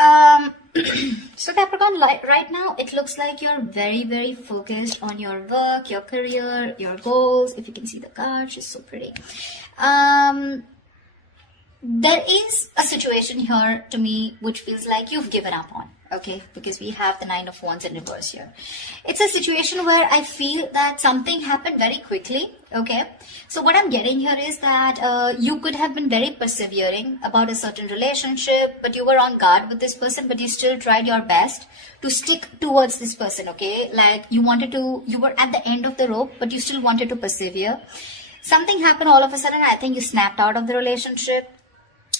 Um, so Capricorn, right now, it looks like you're very, very focused on your work, your career, your goals. If you can see the card, she's so pretty. There is a situation here to me which feels like you've given up on, okay? Because we have the Nine of Wands in reverse here. It's a situation where I feel that something happened very quickly, okay? So what I'm getting here is that you could have been very persevering about a certain relationship, but you were on guard with this person, but you still tried your best to stick towards this person, okay? Like you were at the end of the rope, but you still wanted to persevere. Something happened all of a sudden. I think you snapped out of the relationship.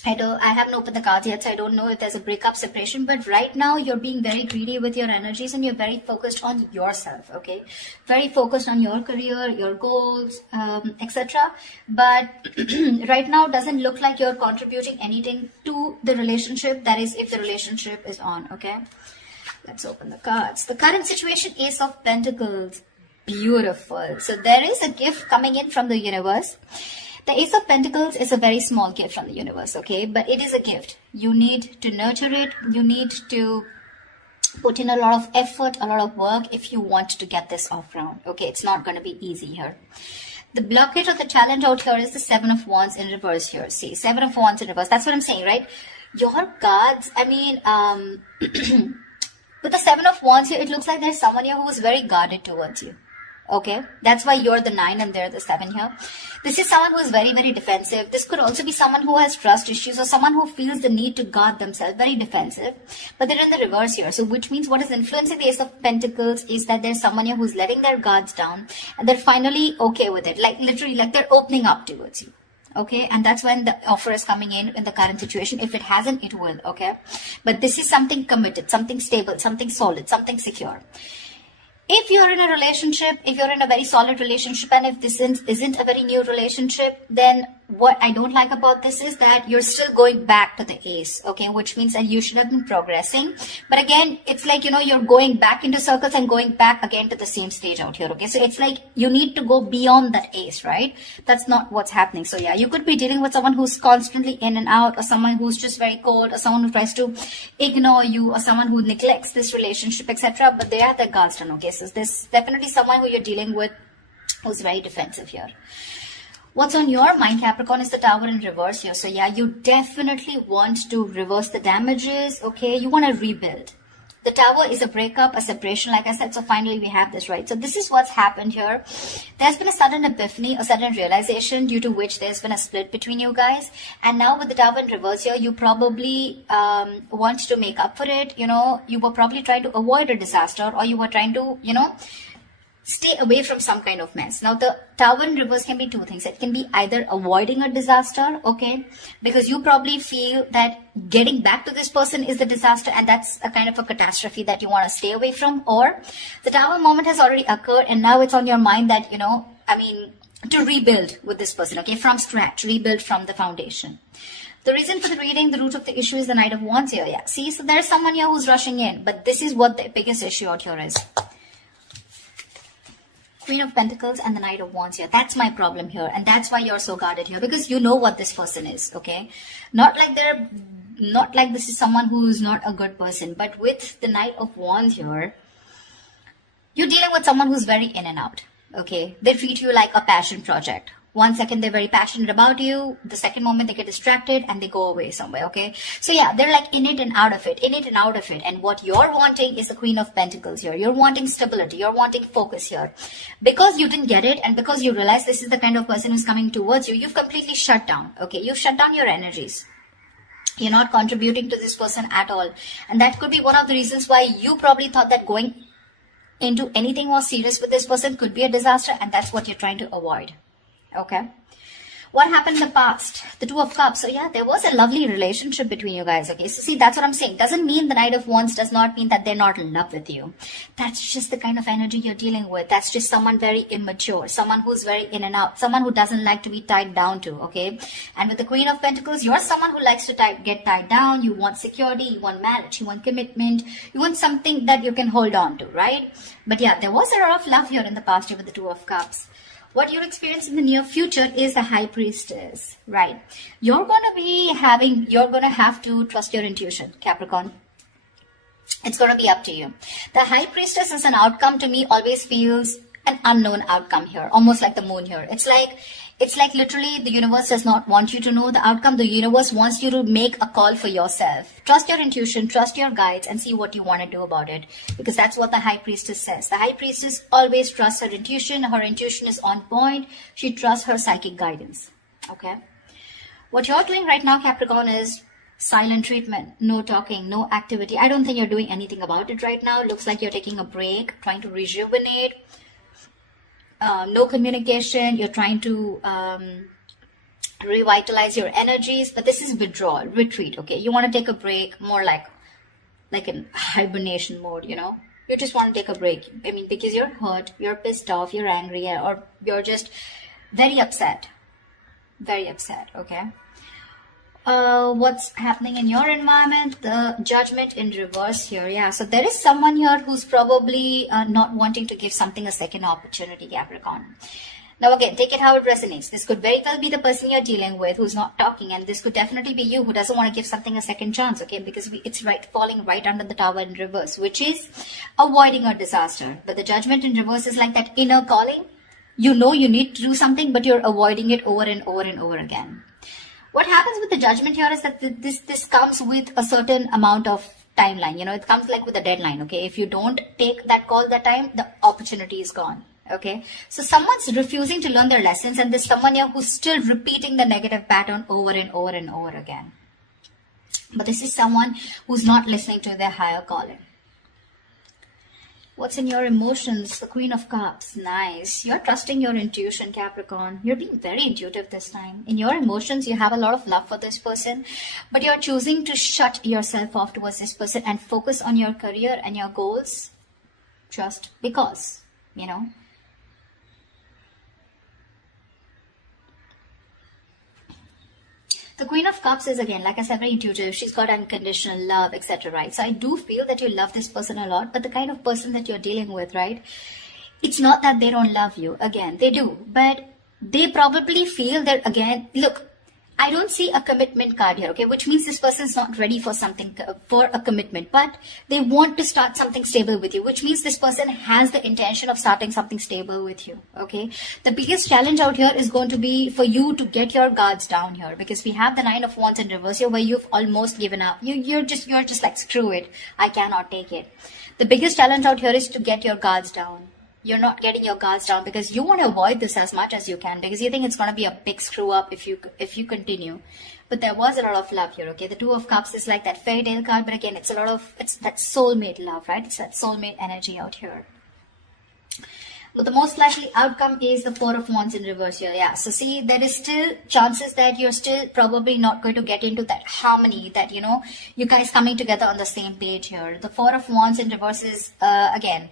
I haven't opened the cards yet, so I don't know if there's a breakup, separation, but right now you're being very greedy with your energies and you're very focused on yourself, okay? Very focused on your career, your goals, etc. But right now doesn't look like you're contributing anything to the relationship, that is if the relationship is on, okay? Let's open the cards. The current situation, Ace of Pentacles. Beautiful. So there is a gift coming in from the universe. The Ace of Pentacles is a very small gift from the universe, okay? But it is a gift. You need to nurture it. You need to put in a lot of effort, a lot of work if you want to get this off round, okay? It's not going to be easy here. The blockage of the challenge out here is the Seven of Wands in reverse here. See, Seven of Wands in reverse. That's what I'm saying, right? Your cards, I mean, with the Seven of Wands here, it looks like there's someone here who is very guarded towards you. Okay, that's why you're the 9 and they're the 7 here. This is someone who is very, very defensive. This could also be someone who has trust issues or someone who feels the need to guard themselves, very defensive. But they're in the reverse here. So which means what is influencing the Ace of Pentacles is that there's someone here who's letting their guards down and they're finally okay with it. Like literally, like they're opening up towards you. Okay, and that's when the offer is coming in the current situation. If it hasn't, it will, okay? But this is something committed, something stable, something solid, something secure. If you're in a relationship, if you're in a very solid relationship, and if this isn't a very new relationship, then what I don't like about this is that you're still going back to the Ace, okay, which means that you should have been progressing. But again, it's like, you know, you're going back into circles and going back again to the same stage out here, okay? So it's like you need to go beyond that Ace, right? That's not what's happening. So yeah, you could be dealing with someone who's constantly in and out, or someone who's just very cold, or someone who tries to ignore you, or someone who neglects this relationship, etc. But they are the guards done, okay? So there's definitely someone who you're dealing with who's very defensive here. What's on your mind, Capricorn, is the Tower in reverse here. So yeah, you definitely want to reverse the damages, okay? You want to rebuild. The Tower is a breakup, a separation, like I said. So finally we have this, right? So this is what's happened here. There's been a sudden epiphany, a sudden realization due to which there's been a split between you guys. And now with the Tower in reverse here, you probably want to make up for it. You know, you were probably trying to avoid a disaster, or you were trying to, you know, stay away from some kind of mess. Now, the Tower in reverse can be two things. It can be either avoiding a disaster, okay, because you probably feel that getting back to this person is the disaster and that's a kind of a catastrophe that you want to stay away from, or the Tower moment has already occurred and now it's on your mind that, you know, I mean, to rebuild with this person, okay, from scratch, rebuild from the foundation. The reason for the reading, the root of the issue is the Knight of Wands here, yeah. See, so there's someone here who's rushing in, but this is what the biggest issue out here is. Queen of Pentacles and the Knight of Wands here. That's my problem here. And that's why you're so guarded here. Because you know what this person is, okay? Not like this is someone who's not a good person. But with the Knight of Wands here, you're dealing with someone who's very in and out, okay? They treat you like a passion project. 1 second they're very passionate about you, the second moment they get distracted and they go away somewhere, okay? So yeah, they're like in it and out of it, in it and out of it. And what you're wanting is the Queen of Pentacles here. You're wanting stability, you're wanting focus here. Because you didn't get it and because you realize this is the kind of person who's coming towards you, you've completely shut down, okay? You've shut down your energies. You're not contributing to this person at all. And that could be one of the reasons why you probably thought that going into anything more serious with this person could be a disaster, and that's what you're trying to avoid. Okay, what happened in the past? The Two of Cups. So yeah, there was a lovely relationship between you guys. Okay, so see, that's what I'm saying. Doesn't mean the Knight of Wands does not mean that they're not in love with you. That's just the kind of energy you're dealing with. That's just someone very immature, someone who's very in and out, someone who doesn't like to be tied down to. Okay, and with the Queen of Pentacles, you're someone who likes to get tied down. You want security, you want marriage, you want commitment, you want something that you can hold on to, right? But yeah, there was a lot of love here in the past year with the Two of Cups. What you'll experience in the near future is the High Priestess, right? You're going to have to trust your intuition, Capricorn. It's going to be up to you. The High Priestess as an outcome to me always feels an unknown outcome here, almost like the moon here. It's like literally the universe does not want you to know the outcome. The universe wants you to make a call for yourself. Trust your intuition, trust your guides, and see what you want to do about it. Because that's what the High Priestess says. The High Priestess always trusts her intuition. Her intuition is on point. She trusts her psychic guidance. Okay? What you're doing right now, Capricorn, is silent treatment. No talking, no activity. I don't think you're doing anything about it right now. It looks like you're taking a break, trying to rejuvenate. No communication. You're trying to revitalize your energies, but this is withdrawal, retreat. Okay, you want to take a break, more like in hibernation mode. You know, you just want to take a break. I mean, because you're hurt, you're pissed off, you're angry, or you're just very upset. Very upset. Okay. What's happening in your environment? The Judgment in reverse here. Yeah, so there is someone here who's probably not wanting to give something a second opportunity, Capricorn. Now again, take it how it resonates. This could very well be the person you're dealing with who's not talking, and this could definitely be you who doesn't want to give something a second chance, okay? Because it's falling right under the Tower in reverse, which is avoiding a disaster. But the Judgment in reverse is like that inner calling. You know you need to do something, but you're avoiding it over and over and over again. What happens with the Judgment here is that this comes with a certain amount of timeline. You know, it comes like with a deadline, okay? If you don't take that call that time, the opportunity is gone, okay? So someone's refusing to learn their lessons, and there's someone here who's still repeating the negative pattern over and over and over again. But this is someone who's not listening to their higher calling. What's in your emotions? The Queen of Cups. Nice. You're trusting your intuition, Capricorn. You're being very intuitive this time. In your emotions, you have a lot of love for this person, but you're choosing to shut yourself off towards this person and focus on your career and your goals just because, you know. The Queen of Cups is, again, like I said, very intuitive. She's got unconditional love, etc., right? So I do feel that you love this person a lot, but the kind of person that you're dealing with, right? It's not that they don't love you. Again, they do. But they probably feel that, again, look, I don't see a commitment card here, okay? Which means this person's not ready for something, for a commitment. But they want to start something stable with you, which means this person has the intention of starting something stable with you, okay? The biggest challenge out here is going to be for you to get your guards down here, because we have the Nine of Wands in reverse here where you've almost given up. You're just like, screw it. I cannot take it. The biggest challenge out here is to get your guards down. You're not getting your guards down because you want to avoid this as much as you can, because you think it's going to be a big screw up if you continue. But there was a lot of love here, okay? The Two of Cups is like that fairy tale card, but again, it's that soulmate love, right? It's that soulmate energy out here. But the most likely outcome is the Four of Wands in reverse here. Yeah, so see, there is still chances that you're still probably not going to get into that harmony, that, you know, you guys coming together on the same page here. The Four of Wands in reverse is, again,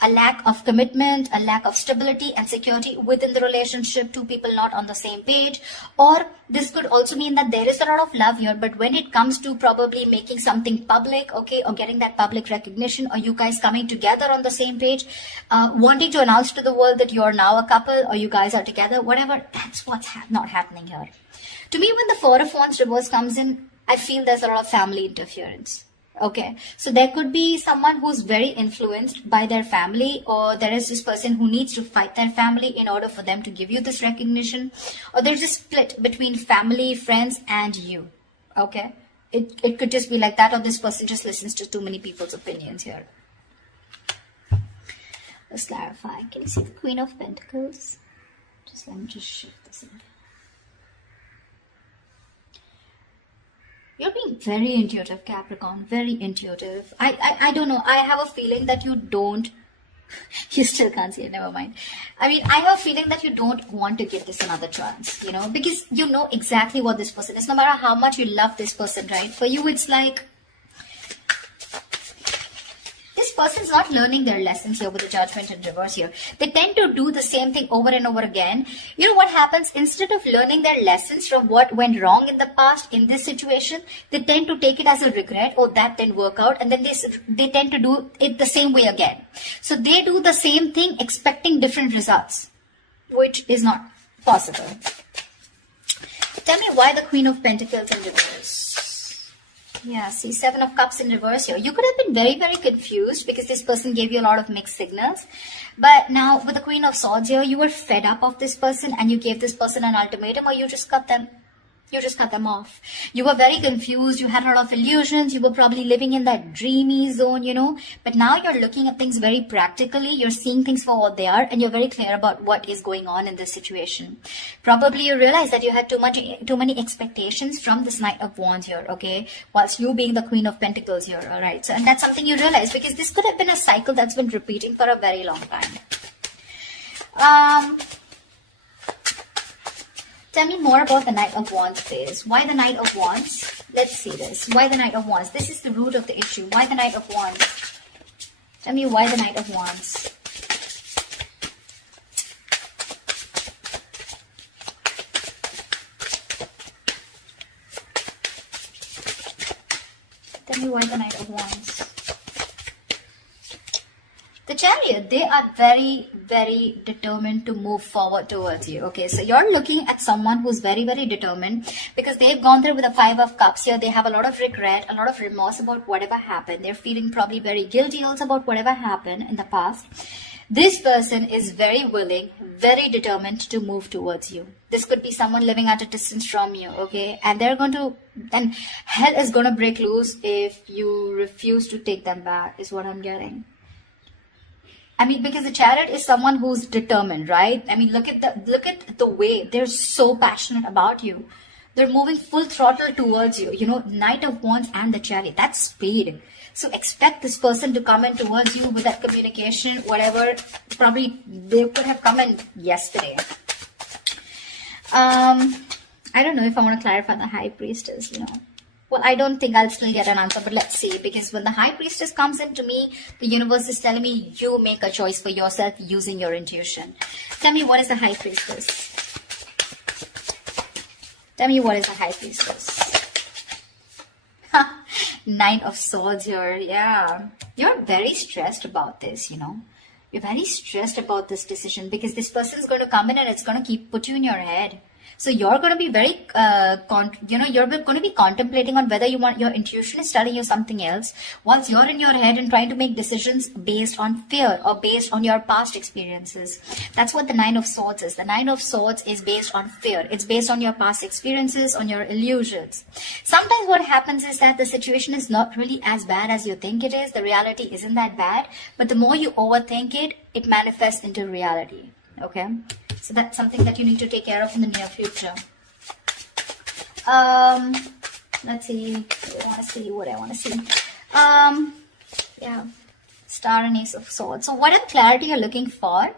a lack of commitment, a lack of stability and security within the relationship, two people not on the same page. Or this could also mean that there is a lot of love here, but when it comes to probably making something public, okay, or getting that public recognition, or you guys coming together on the same page, wanting to announce to the world that you're now a couple or you guys are together, whatever, that's what's not happening here. To me, when the Four of Wands reverse comes in, I feel there's a lot of family interference. Okay, so there could be someone who's very influenced by their family, or there is this person who needs to fight their family in order for them to give you this recognition, or there's a split between family, friends, and you. Okay, it could just be like that, or this person just listens to too many people's opinions here. Let's clarify. Can you see the Queen of Pentacles? Let me just shift this in. You're being very intuitive, Capricorn. Very intuitive. I don't know. I have a feeling that you don't. You still can't see it. Never mind. I mean, I have a feeling that you don't want to give this another chance, you know, because you know exactly what this person is. No matter how much you love this person, right? For you, it's like this person's not learning their lessons here with the Judgment in reverse here. They tend to do the same thing over and over again. You know what happens? Instead of learning their lessons from what went wrong in the past in this situation, they tend to take it as a regret. Oh, that didn't work out. And then they tend to do it the same way again. So they do the same thing expecting different results, which is not possible. Tell me why the Queen of Pentacles in reverse. Yeah, see, Seven of Cups in reverse here. You could have been very, very confused because this person gave you a lot of mixed signals. But now with the Queen of Swords here, you were fed up of this person and you gave this person an ultimatum, or you just cut them. You just cut them off. You were very confused. You had a lot of illusions. You were probably living in that dreamy zone, you know. But now you're looking at things very practically. You're seeing things for what they are, and you're very clear about what is going on in this situation. Probably you realize that you had too many expectations from this Knight of Wands here, okay? Whilst you being the Queen of Pentacles here, all right? So, and that's something you realize because this could have been a cycle that's been repeating for a very long time. Tell me more about the Knight of Wands, please. Why the Knight of Wands? Let's see this. Why the Knight of Wands? This is the root of the issue. Why the Knight of Wands? Tell me why the Knight of Wands. Tell me why the Knight of Wands. The Chariot, they are very, very determined to move forward towards you. Okay, so you're looking at someone who's very, very determined because they've gone through with the Five of Cups here. They have a lot of regret, a lot of remorse about whatever happened. They're feeling probably very guilty also about whatever happened in the past. This person is very willing, very determined to move towards you. This could be someone living at a distance from you, okay? And they're going to, and hell is going to break loose if you refuse to take them back, is what I'm getting. I mean, because the Chariot is someone who's determined, right? I mean, look at the way they're so passionate about you. They're moving full throttle towards you. You know, Knight of Wands and the Chariot, that's speed. So expect this person to come in towards you with that communication, whatever. Probably they could have come in yesterday. I don't know if I want to clarify the High Priestess, you know. Well, I don't think I'll still get an answer, but let's see. Because when the High Priestess comes into me, the universe is telling me you make a choice for yourself using your intuition. Tell me, what is the High Priestess? Tell me, what is the High Priestess? Nine of Swords here. Yeah. You're very stressed about this, you know. You're very stressed about this decision because this person is going to come in and it's going to put you in your head. So you're going to be very, you're going to be contemplating on whether you want, your intuition is telling you something else. Once you're in your head and trying to make decisions based on fear or based on your past experiences. That's what the Nine of Swords is. The Nine of Swords is based on fear. It's based on your past experiences, on your illusions. Sometimes what happens is that the situation is not really as bad as you think it is. The reality isn't that bad. But the more you overthink it, it manifests into reality. Okay? So that's something that you need to take care of in the near future. Let's see. What I want to see. Yeah. Star and Ace of Swords. So whatever clarity you're looking for, I'm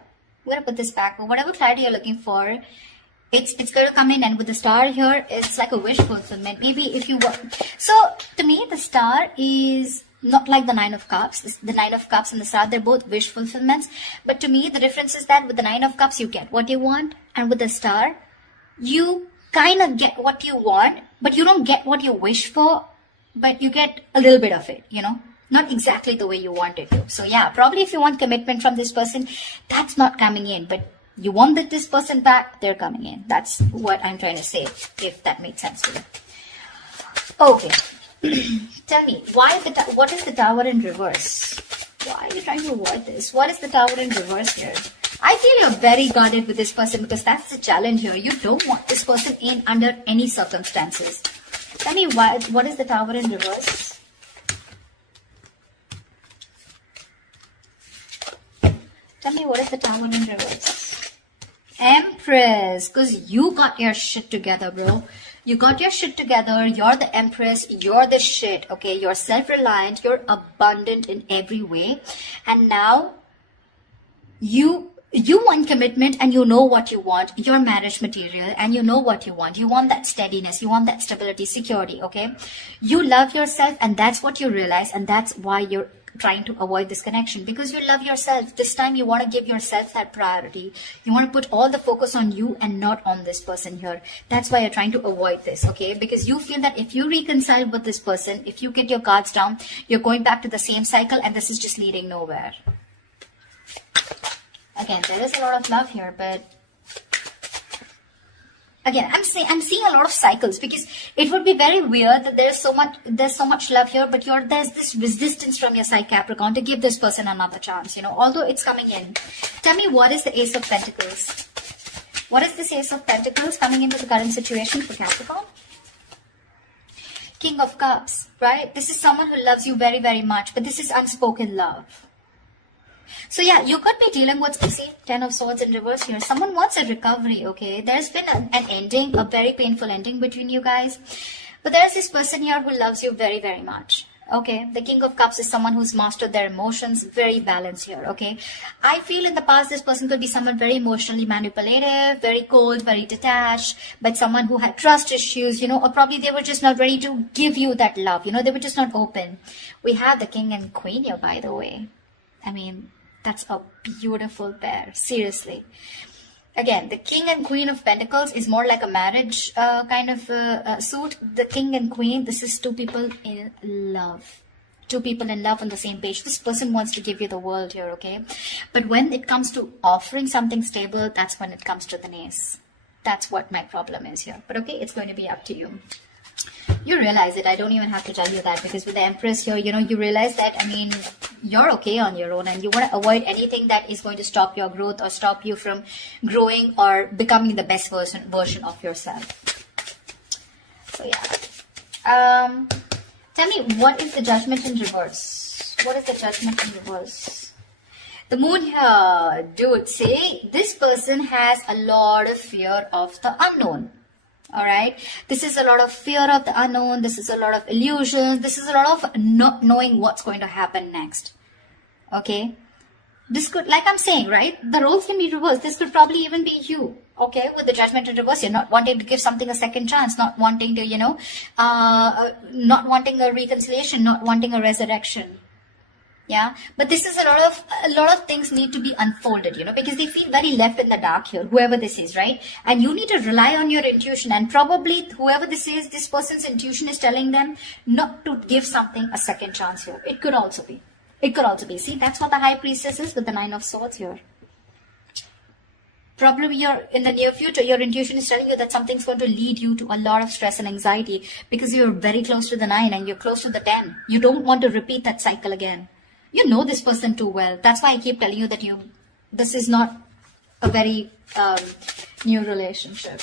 going to put this back. But whatever clarity you're looking for, it's going to come in. And with the star here, it's like a wish fulfillment. Maybe if you were... So to me, the star is... not like the Nine of Cups. The Nine of Cups and the Star, they're both wish fulfillments. But to me, the difference is that with the Nine of Cups, you get what you want. And with the Star, you kind of get what you want, but you don't get what you wish for, but you get a little bit of it, you know. Not exactly the way you want it to. So yeah, probably if you want commitment from this person, that's not coming in. But you want this person back, they're coming in. That's what I'm trying to say, if that makes sense to you. Okay. Tell me, what is the Tower in reverse? Why are you trying to avoid this? What is the Tower in reverse here? I feel you're very guarded with this person because that's the challenge here. You don't want this person in under any circumstances. Tell me, what is the Tower in reverse? Tell me, what is the Tower in reverse? Empress, because you got your shit together, bro. You got your shit together. You're the Empress. You're the shit. Okay. You're self-reliant. You're abundant in every way. And now you want commitment and you know what you want. You're marriage material and you know what you want. You want that steadiness. You want that stability, security. Okay. You love yourself and that's what you realize. And that's why you're trying to avoid this connection because you love yourself. This time you want to give yourself that priority. You want to put all the focus on you and not on this person here. That's why you're trying to avoid this, okay? Because you feel that if you reconcile with this person, if you get your cards down, you're going back to the same cycle and this is just leading nowhere. Again, there is a lot of love here, but Again, I'm seeing a lot of cycles, because it would be very weird that there's so much love here, but there's this resistance from your side, Capricorn, to give this person another chance, although it's coming in. Tell me, what is the Ace of Pentacles? What is this Ace of Pentacles coming into the current situation for Capricorn? King of Cups, right? This is someone who loves you very, very much, but this is unspoken love. So yeah, you could be dealing with, see, 10 of Swords in reverse here. Someone wants a recovery, okay? There's been an ending, a very painful ending between you guys. But there's this person here who loves you very, very much. Okay, the King of Cups is someone who's mastered their emotions, very balanced here, okay? I feel in the past this person could be someone very emotionally manipulative, very cold, very detached, but someone who had trust issues, or probably they were just not ready to give you that love, they were just not open. We have the King and Queen here, by the way. I mean, that's a beautiful pair, seriously. Again, the King and Queen of Pentacles is more like a marriage kind of suit. The King and Queen, this is two people in love. Two people in love on the same page. This person wants to give you the world here, okay? But when it comes to offering something stable, that's when it comes to the nace. That's what my problem is here. But okay, it's going to be up to you. You realize it. I don't even have to tell you that, because with the Empress here, you realize that, I mean, you're okay on your own, and you want to avoid anything that is going to stop your growth or stop you from growing or becoming the best version of yourself. So yeah. Tell me, what is the Judgment in reverse? What is the Judgment in reverse? The Moon here, dude, say this person has a lot of fear of the unknown. All right, this is a lot of fear of the unknown. This is a lot of illusions. This is a lot of not knowing what's going to happen next. Okay, this could, like I'm saying, right, the roles can be reversed. This could probably even be you. Okay, with the Judgment in reverse, you're not wanting to give something a second chance, not wanting to, not wanting a reconciliation, not wanting a resurrection. Yeah, but this is a lot of things need to be unfolded, because they feel very left in the dark here, whoever this is, right? And you need to rely on your intuition, and probably whoever this is, this person's intuition is telling them not to give something a second chance here. It could also be. It could also be. See, that's what the High Priestess is with the Nine of Swords here. Probably you're in the near future, your intuition is telling you that something's going to lead you to a lot of stress and anxiety, because you're very close to the 9 and you're close to the 10. You don't want to repeat that cycle again. You know this person too well. That's why I keep telling you that this is not a very new relationship.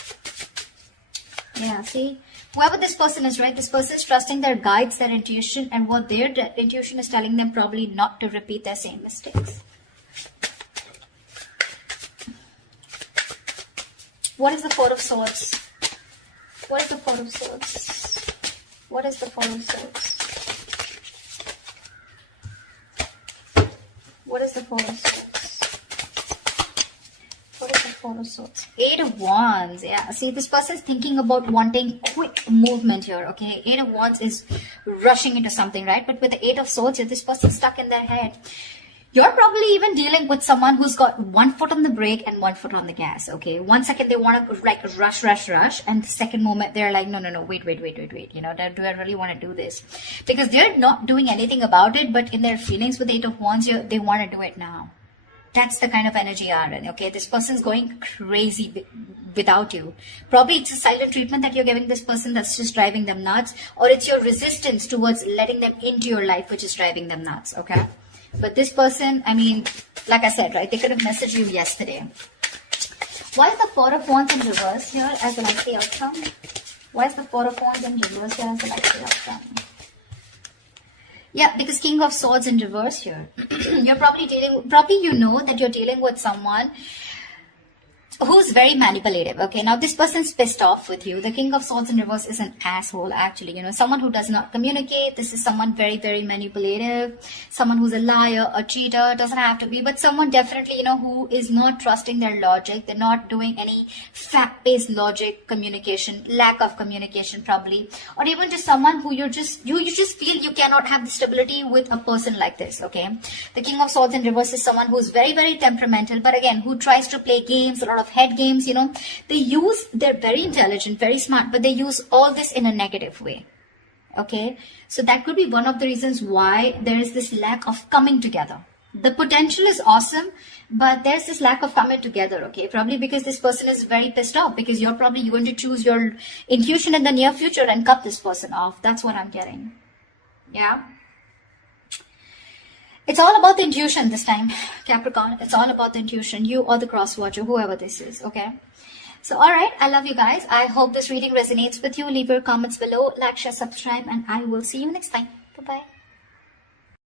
Yeah, see, whoever this person is, right, this person is trusting their guides, their intuition, and what their intuition is telling them, probably not to repeat their same mistakes. What is the Four of Swords? What is the Four of Swords? What is the Four of Swords? What is the Four of Swords? What is the Four of Swords? Eight of Wands. Yeah, see, this person is thinking about wanting quick movement here, okay? Eight of Wands is rushing into something, right? But with the Eight of Swords here, this person is stuck in their head. You're probably even dealing with someone who's got one foot on the brake and one foot on the gas, okay? 1 second they want to like rush, and the second moment they're like, no, wait. Do I really want to do this? Because they're not doing anything about it, but in their feelings with the Eight of Wands, they want to do it now. That's the kind of energy you are in, okay? This person's going crazy without you. Probably it's a silent treatment that you're giving this person that's just driving them nuts, or it's your resistance towards letting them into your life which is driving them nuts, okay? But this person, I mean, like I said, right, they could have messaged you yesterday. Why is the Four of Wands in reverse here as a likely outcome? Why is the Four of Wands in reverse here as a likely outcome? Yeah, because King of Swords in reverse here. You're probably you know that you're dealing with someone who's very manipulative. Okay, now this person's pissed off with you. The King of Swords in reverse is an asshole, actually. Someone who does not communicate. This is someone very, very manipulative. Someone who's a liar, a cheater. Doesn't have to be, but someone definitely, who is not trusting their logic. They're not doing any fact-based logic communication, lack of communication probably, or even just someone who you just feel you cannot have the stability with a person like this. Okay, the King of Swords in reverse is someone who's very, very temperamental, but again, who tries to play games, a lot of head games. They're very intelligent, very smart, but they use all this in a negative way. Okay, so that could be one of the reasons why there is this lack of coming together. The potential is awesome, but there's this lack of coming together, okay? Probably because this person is very pissed off, because you're probably going to choose your intuition in the near future and cut this person off. That's what I'm getting. Yeah. It's all about the intuition this time, Capricorn. It's all about the intuition. You or the cross watcher, whoever this is, okay? So, alright, I love you guys. I hope this reading resonates with you. Leave your comments below, like, share, subscribe, and I will see you next time. Bye-bye.